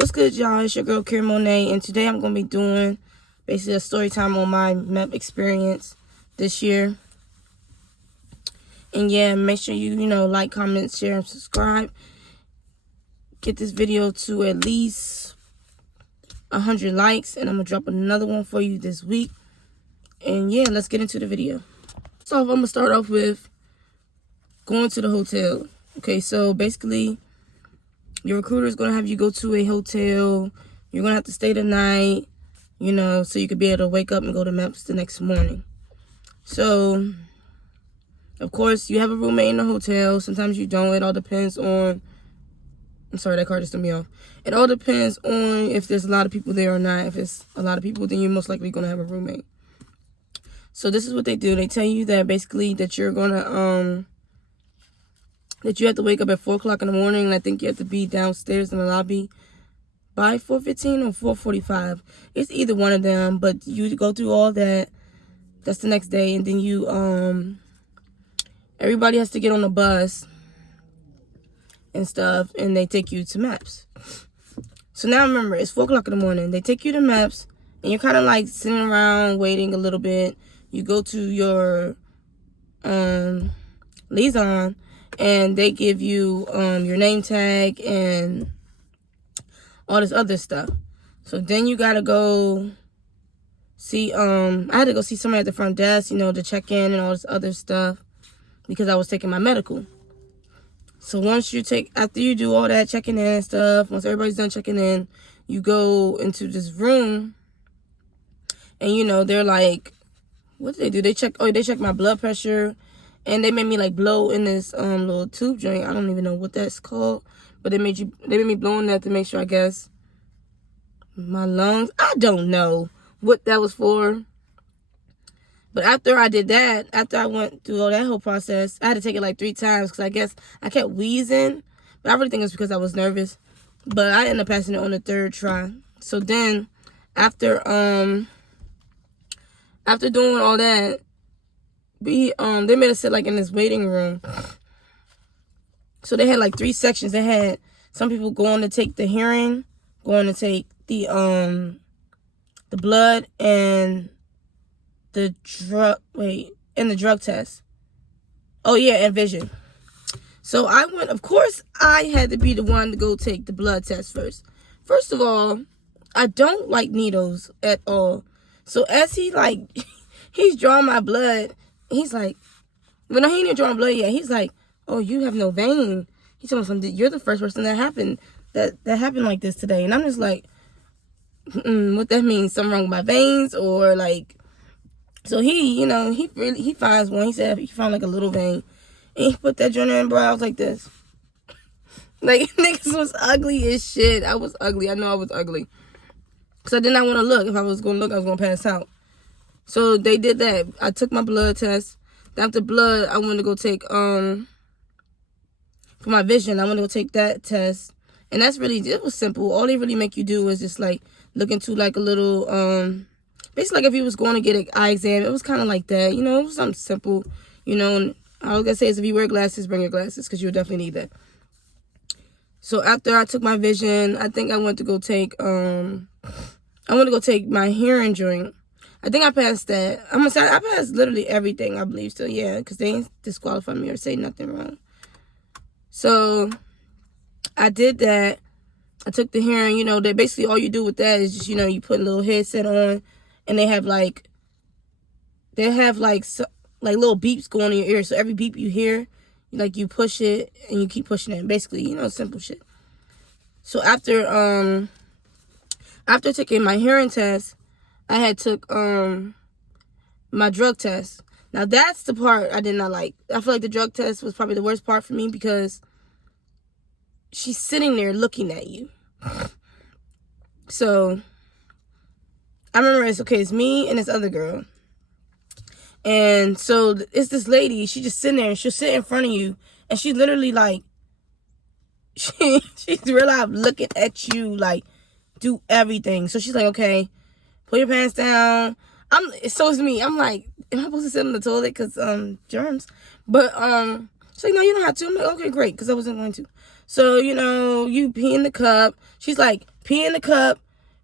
What's good, y'all? It's your girl, Kira Monet, and today I'm going to be doing basically a story time on my MEP experience this year. And yeah, make sure you like, comment, share, and subscribe. Get this video to at least 100 likes, and I'm going to drop another one for you this week. And yeah, let's get into the video. So I'm going to start off with going to the hotel. Okay, so basically, your recruiter is going to have you go to a hotel. You're going to have to stay the night, so you could be able to wake up and go to MEPS the next morning. So, of course, you have a roommate in the hotel. Sometimes you don't. It all depends on... I'm sorry, that car just threw me off. It all depends on if there's a lot of people there or not. If it's a lot of people, then you're most likely going to have a roommate. So this is what they do. They tell you that basically that you're going to... that you have to wake up at 4 o'clock in the morning, and I think you have to be downstairs in the lobby by 4:15 or 4:45. It's either one of them, but you go through all that. That's the next day, and then you, everybody has to get on the bus and stuff, and they take you to MEPS. So now remember, it's 4 o'clock in the morning. They take you to MEPS, and you're kind of like sitting around waiting a little bit. You go to your liaison, and they give you your name tag and all this other stuff. So then you gotta go see, I had to go see somebody at the front desk, to check in and all this other stuff because I was taking my medical. So after you do all that checking in and stuff, once everybody's done checking in, you go into this room and they're like, what do? They check my blood pressure. And they made me like blow in this little tube joint. I don't even know what that's called. But they made me blow in that to make sure, I guess, my lungs. I don't know what that was for. But after I did that, after I went through all that whole process, I had to take it like 3 times because I guess I kept wheezing. But I really think it's because I was nervous. But I ended up passing it on the 3rd try. So then after doing all that, they made us sit like in this waiting room. So they had like 3 sections. They had some people going to take the hearing, going to take the blood and the drug test. Oh yeah, and vision. So I went, of course I had to be the one to go take the blood test first. First of all, I don't like needles at all. So as he's drawing my blood, he's like, well, no, he ain't drawing blood yet. He's like, oh, you have no vein. He told me something. You're the first person that happened like this today. And I'm just like, what that means? Something wrong with my veins or like, so he finds one. He said he found like a little vein. And he put that joint in, bro. I was like this. Like, niggas was ugly as shit. I was ugly. I know I was ugly. Because I did not want to look. If I was going to look, I was going to pass out. So they did that. I took my blood test. After blood, I wanted to go take, for my vision, I wanted to go take that test. And it was simple. All they really make you do is just like look into like a little, basically like if you was going to get an eye exam, it was kind of like that. It was something simple, And all I was going to say is if you wear glasses, bring your glasses because you'll definitely need that. So after I took my vision, I think I went to go take, my hearing joint. I think I passed that. I'm gonna say I passed literally everything, I believe. So yeah, because they ain't disqualify me or say nothing wrong. So I did that. I took the hearing. That basically all you do with that is just you put a little headset on, and they have like little beeps going in your ear. So every beep you hear, you push it and you keep pushing it. Basically, simple shit. So after taking my hearing test, I had took my drug test. Now that's the part I did not like. I feel like the drug test was probably the worst part for me because she's sitting there looking at you. So I remember it's me and this other girl. And so it's this lady, she just sitting there and she'll sit in front of you and she literally like she's real life looking at you like do everything. So she's like, okay, put your pants down. So it's me. I'm like, am I supposed to sit on the toilet? Because, germs. But, she's like, no, you don't have to. I'm like, okay, great. Because I wasn't going to. So, you pee in the cup. She's like, pee in the cup.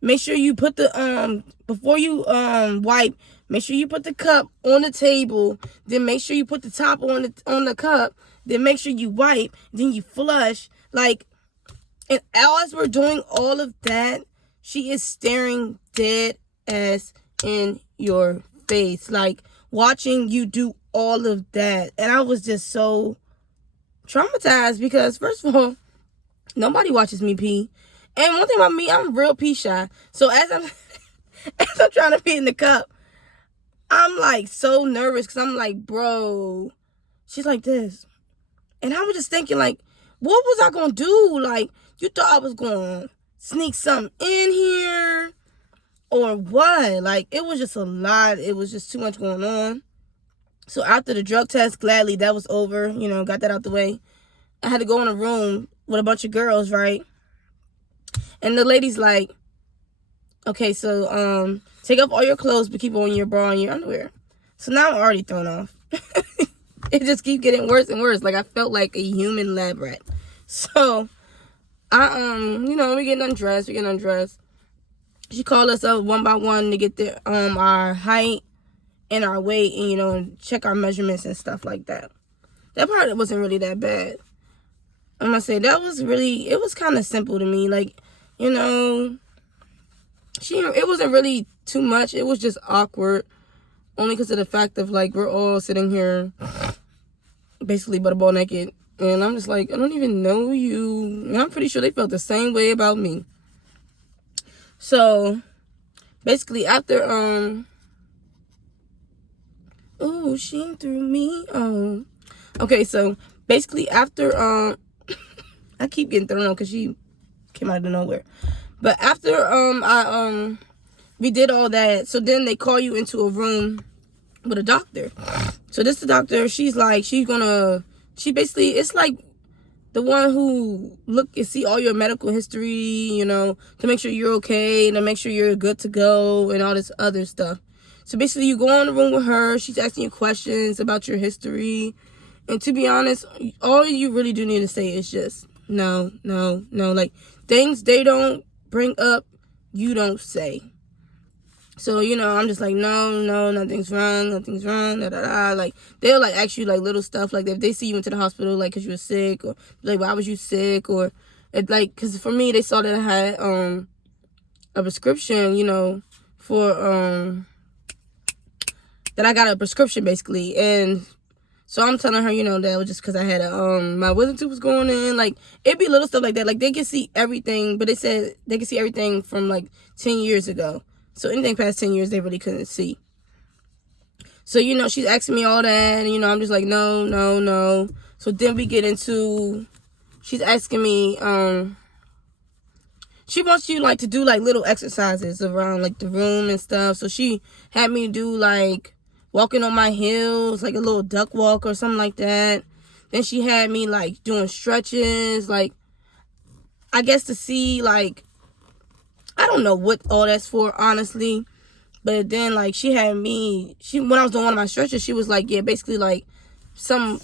Make sure you put the before you wipe, make sure you put the cup on the table. Then make sure you put the top on the cup. Then make sure you wipe. Then you flush. Like, and as we're doing all of that, she is staring dead ass in your face, like watching you do all of that. And I was just so traumatized because, first of all, nobody watches me pee. And one thing about me, I'm real pee shy. So as I'm trying to pee in the cup, I'm like so nervous because I'm like, bro, she's like this. And I was just thinking, like, what was I gonna do? Like, you thought I was gonna sneak something in here or what? Like, it was just a lot. It was just too much going on. So after the drug test, gladly that was over, you know, got that out the way. I had to go in a room with a bunch of girls, right? And the lady's like, okay, so take off all your clothes but keep on your bra and your underwear. So now I'm already thrown off. It just keeps getting worse and worse. Like, I felt like a human lab rat. So I you know, we're getting undressed. She called us up one by one to get our height and our weight, and, you know, and check our measurements and stuff like that. That part wasn't really that bad. I'm gonna say that was really, it was kind of simple to me. Like, you know, it wasn't really too much. It was just awkward, only because of the fact of, like, we're all sitting here basically butterball naked, and I'm just like, I don't even know you. And I'm pretty sure they felt the same way about me. So basically after oh, she threw me on. Okay, so basically after I keep getting thrown on because she came out of nowhere. But after we did all that, so then they call you into a room with a doctor. So this the doctor, she's like, she basically, it's like the one who look and see all your medical history, you know, to make sure you're okay and to make sure you're good to go and all this other stuff. So basically you go in the room with her, she's asking you questions about your history. And to be honest, all you really do need to say is just no. Like, things they don't bring up, you don't say. So, you know, I'm just like, no, nothing's wrong, Like, they'll, like, ask you, like, little stuff. Like, if they see you into the hospital, like, because you were sick, or, like, why was you sick? Or, like, because for me, they saw that I had a prescription, you know, for, that I got a prescription, basically. And so I'm telling her, you know, that was just because I had my wisdom tooth was going in. Like, it'd be little stuff like that. Like, they can see everything, but they said they can see everything from, like, 10 years ago. So anything past 10 years, they really couldn't see. So, you know, she's asking me all that, and, you know, I'm just like, no. So then we get into, she's asking me, she wants you, like, to do, like, little exercises around, like, the room and stuff. So she had me do, like, walking on my heels, like a little duck walk or something like that. Then she had me, like, doing stretches, like, I guess to see, like, I don't know what all that's for, honestly. But then, like, she had me, when I was doing one of my stretches, she was like, yeah, basically, like,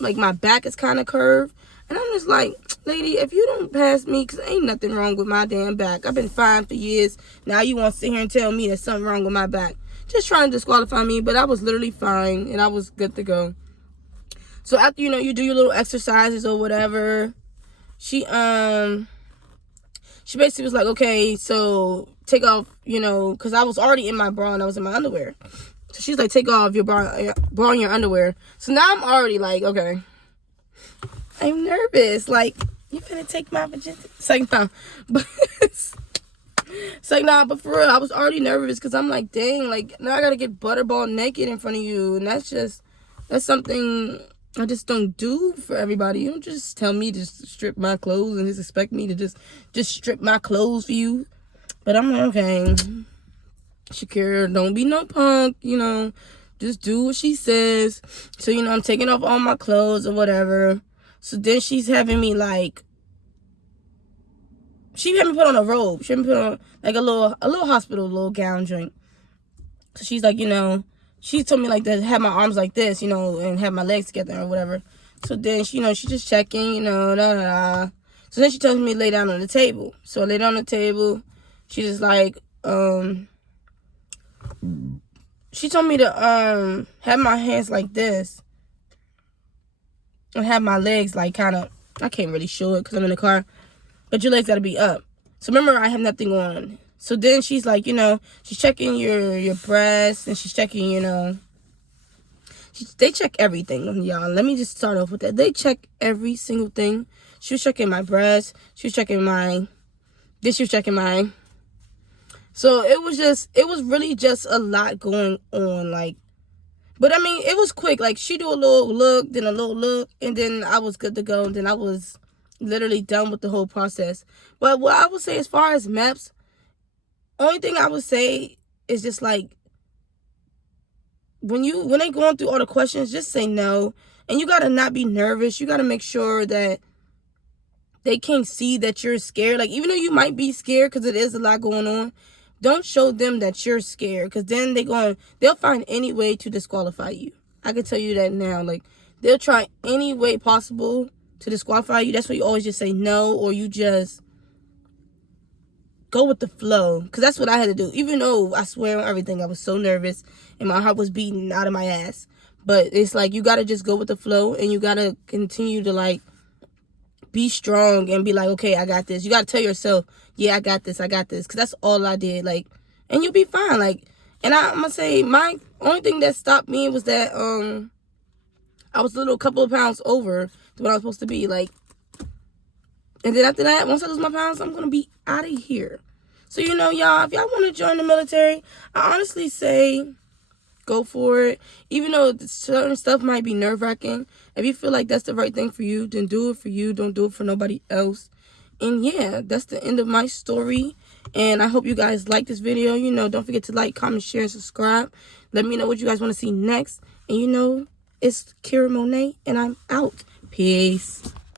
like, my back is kind of curved. And I'm just like, lady, if you don't pass me, because ain't nothing wrong with my damn back. I've been fine for years. Now you want to sit here and tell me there's something wrong with my back. Just trying to disqualify me, but I was literally fine, and I was good to go. So after, you know, you do your little exercises or whatever, she basically was like, okay, so take off, you know, because I was already in my bra and I was in my underwear. So she's like, take off your bra and your underwear. So now I'm already like, okay, I'm nervous. Like, you finna take my virginity? It's like, no. But it's like, nah, but for real, I was already nervous because I'm like, dang, like, now I gotta get butterball naked in front of you. And that's something I just don't do for everybody. You don't just tell me to strip my clothes and just expect me to just strip my clothes for you. But I'm like, okay, Shakira, don't be no punk, you know. Just do what she says. So, you know, I'm taking off all my clothes or whatever. So then she's having me, like, she had me put on a robe. She had me put on, like, a little hospital, little gown joint. So she's like, you know, she told me, like, to have my arms like this, you know, and have my legs together or whatever. So then, you know, she's just checking, you know, So then she tells me to lay down on the table. So I lay down on the table. She just like, she told me to have my hands like this and have my legs like kind of, I can't really show it because I'm in the car, but your legs got to be up. So remember, I have nothing on. So then she's like, you know, she's checking your breasts, and she's checking, you know, they check everything, y'all. Let me just start off with that. They check every single thing. She was checking my breasts. She was checking my, then she was checking my. So it was really just a lot going on, like, but I mean, it was quick. Like, she do a little look, then a little look, and then I was good to go, and then I was literally done with the whole process. But what I would say as far as MEPS, only thing I would say is just like, when they going through all the questions, just say no. And you gotta not be nervous. You gotta make sure that they can't see that you're scared. Like, even though you might be scared because it is a lot going on, don't show them that you're scared, because then they'll find any way to disqualify you. I can tell you that now. Like, they'll try any way possible to disqualify you. That's why you always just say no, or you just go with the flow, because that's what I had to do. Even though, I swear on everything, I was so nervous and my heart was beating out of my ass. But it's like, you got to just go with the flow, and you got to continue to, like, be strong and be like, okay, I got this. You got to tell yourself, yeah, I got this, because that's all I did. Like, and you'll be fine. Like, and I'm going to say, my only thing that stopped me was that I was a couple of pounds over to what I was supposed to be. Like, and then after that, once I lose my pounds, I'm going to be out of here. So, you know, y'all, if y'all want to join the military, I honestly say go for it. Even though certain stuff might be nerve-wracking, if you feel like that's the right thing for you, then do it for you. Don't do it for nobody else. And yeah, that's the end of my story. And I hope you guys like this video. You know, don't forget to like, comment, share, and subscribe. Let me know what you guys want to see next. And you know, it's Kira Monet, and I'm out. Peace.